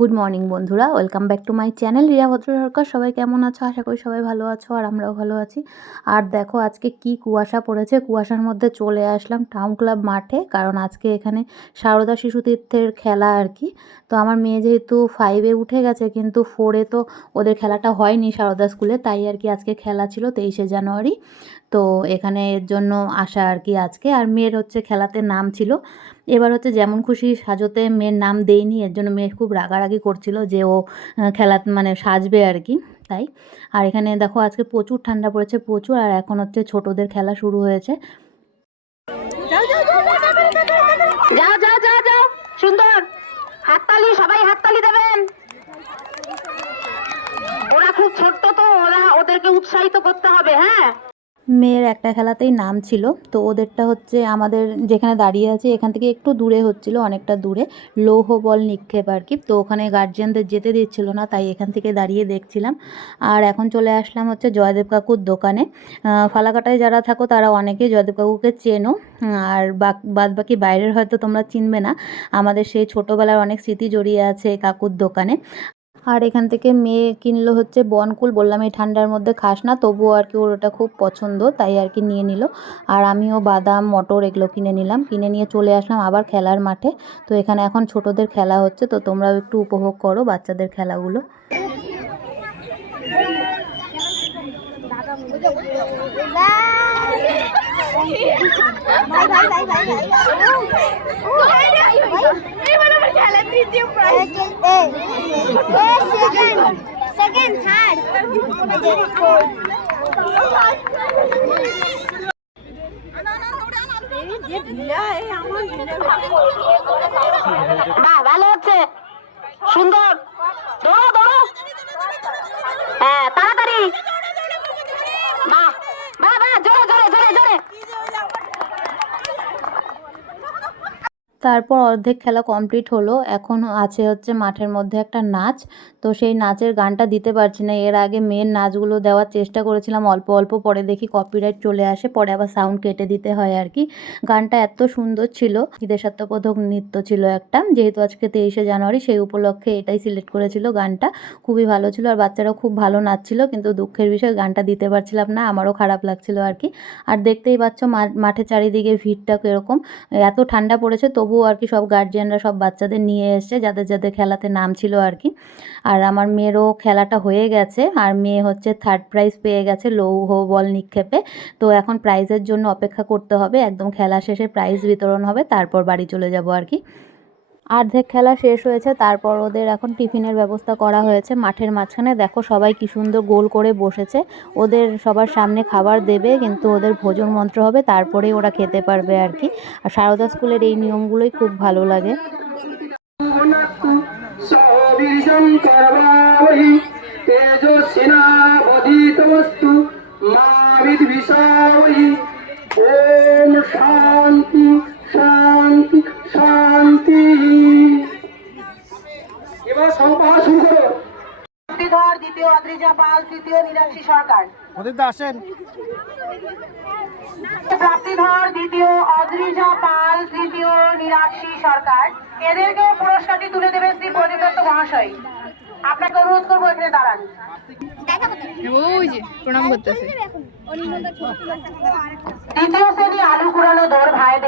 Good morning বন্ধুরা। Welcome back to my channel Riya Bhadra Sarkar সবাই কেমন আছো? আশা করি সবাই ভালো আছো আর আমরাও ভালো আছি। আর দেখো, আজকে কি কুয়াশা পড়েছে? কুয়াশার মধ্যে চলে আসলাম টাউন ক্লাব মাঠে, কারণ আজকে এখানে সারদা শিশু তীর্থের খেলা আর কি। তো আমার মেয়ে যেহেতু ফাইভে উঠে গেছে, কিন্তু ফোরে তো ওদের খেলাটা হয়নি সারদা স্কুলে, তাই আর কি আজকে খেলা ছিল তেইশে জানুয়ারি। তো এখানে এর জন্য আসা আর কি আজকে আর মেয়ের হচ্ছে খেলাতে নাম ছিল এবার হচ্ছে যেমন খুশি সাজতে মেয়ের নাম দেয়নি এর জন্য মেয়ে খুব রাগারাগি করছিল যে ও খেলা মানে সাজবে আর কি তাই আর এখানে দেখো আজকে প্রচুর ঠান্ডা পড়েছে প্রচুর আর এখন হচ্ছে ছোটদের খেলা শুরু হয়েছে যাও যাও যাও যাও সুন্দর হাততালি সবাই হাততালি দেবেন ওরা খুব ছোট্ট তো ওরা ওদেরকে উৎসাহিত করতে হবে হ্যাঁ মেয়ের একটা খেলাতেই নাম ছিল। তো ওদেরটা হচ্ছে আমাদের যেখানে দাঁড়িয়ে আছে, এখান থেকে একটু দূরে হচ্ছিল, অনেকটা দূরে। লৌহ বল নিক্ষেপ আর কি। তো ওখানে গার্জিয়ানদের যেতে দিচ্ছিল না, তাই এখান থেকে দাঁড়িয়ে দেখছিলাম। আর এখন চলে আসলাম হচ্ছে জয়দেব কাকুর দোকানে। ফালাকাটায় যারা থাকো, তারা অনেকেই জয়দেব কাকুকে চেনো। আর বাদ বাকি বাইরের হয়তো তোমরা চিনবে না। আমাদের সেই ছোটোবেলার অনেক স্মৃতি জড়িয়ে আছে কাকুর দোকানে। আর এখান থেকে মেয়ে কিনলো হচ্ছে বনকুল। বললাম এই ঠান্ডার মধ্যে খাস না। তবুও আর কি ওর ওটা খুব পছন্দ তাই আর কি নিয়ে নিল। আর আমিও বাদাম মটর এগুলো কিনে নিলাম। কিনে নিয়ে চলে আসলাম আবার খেলার মাঠে। তো এখানে এখন ছোটদের খেলা হচ্ছে তো তোমরাও একটু উপভোগ করো বাচ্চাদের খেলাগুলো। Second third. হ্যাঁ ভালো হচ্ছে সুন্দর তারপর অর্ধেক খেলা কমপ্লিট হলো। এখন আছে হচ্ছে মাঠের মধ্যে একটা নাচ। তো সেই নাচের গানটা দিতে পারছি না। এর আগে মেন নাচগুলো দেওয়ার চেষ্টা করেছিলাম। অল্প অল্প পরে দেখি কপিরাইট চলে আসে। পরে আবার সাউন্ড কেটে দিতে হয় আর কি। গানটা এত সুন্দর ছিল। দেশাত্মবোধক নৃত্য ছিল একটা। যেহেতু আজকে তেইশে জানুয়ারি, সেই উপলক্ষে এটাই সিলেক্ট করেছিল গানটা। খুবই ভালো ছিল আর বাচ্চারাও খুব ভালো নাচছিল। কিন্তু দুঃখের বিষয়, গানটা দিতে পারছিলাম না। আমারও খারাপ লাগছিল আর কি। আর দেখতেই পাচ্ছ, মাঠে চারিদিকে ভিড়টা কীরকম। এত ঠান্ডা পড়েছে তবুও আর কি সব গার্জিয়ানরা সব বাচ্চাদের নিয়ে এসছে, যাদের যাদের খেলাতে নাম ছিল আর কি। আর আমার মেয়েরও খেলাটা হয়ে গেছে, আর মেয়ে হচ্ছে থার্ড প্রাইজ পেয়ে গেছে লৌহ বল নিক্ষেপে। তো এখন প্রাইজের জন্য অপেক্ষা করতে হবে, একদম খেলা শেষে প্রাইজ বিতরণ হবে, তারপর বাড়ি চলে যাব আর কি। অর্ধেক খেলা শেষ হয়েছে তারপর ওদের এখন টিফিনের ব্যবস্থা করা হয়েছে মাঠের মাঝখানে দেখো সবাই কি সুন্দর গোল করে বসেছে ওদের সবার সামনে খাবার দেবে কিন্তু ওদের ভোজন মন্ত্র হবে তারপরেই ওরা খেতে পারবে আর কি আর সারদা স্কুলের এই নিয়মগুলোই খুব ভালো লাগে এবার শুরু করো। দ্বিতীয় অদ্রিজা পাল তৃতীয় মীনাক্ষী সরকার। ওদের আসেন। প্রাপ্তিধর দ্বিতীয় অদ্রিজা পাল তৃতীয় মীনাক্ষী সরকার। এদেরকে পুরস্কারটি তুলে দেবে শ্রী প্রদীপ দত্ত মহাশয়। আপনাকে অনুরোধ করব এখানে দাঁড়ান। ওই যে প্রণাম করতেছে। দ্বিতীয় শ্রেণি আলু কুড়ানো দৌড় ভাইদের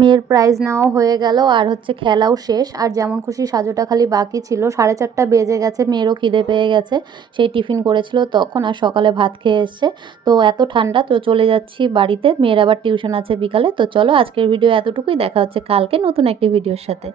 মেয়ের প্রাইজ নেওয়া হয়ে গেল, আর হচ্ছে খেলাও শেষ। আর যেমন খুশি সাজোটা খালি বাকি ছিল, সাড়ে চারটা বেজে গেছে, মেয়েরও খিদে পেয়ে গেছে। সেই টিফিন করেছিল তখন, আর সকালে ভাত খেয়ে এসছে। তো এত ঠান্ডা, তো চলে যাচ্ছি বাড়িতে। মেয়ের আবার টিউশন আছে বিকালে। তো চলো আজকের ভিডিও এতটুকুই। দেখা হচ্ছে কালকে নতুন একটি ভিডিওর সাথে।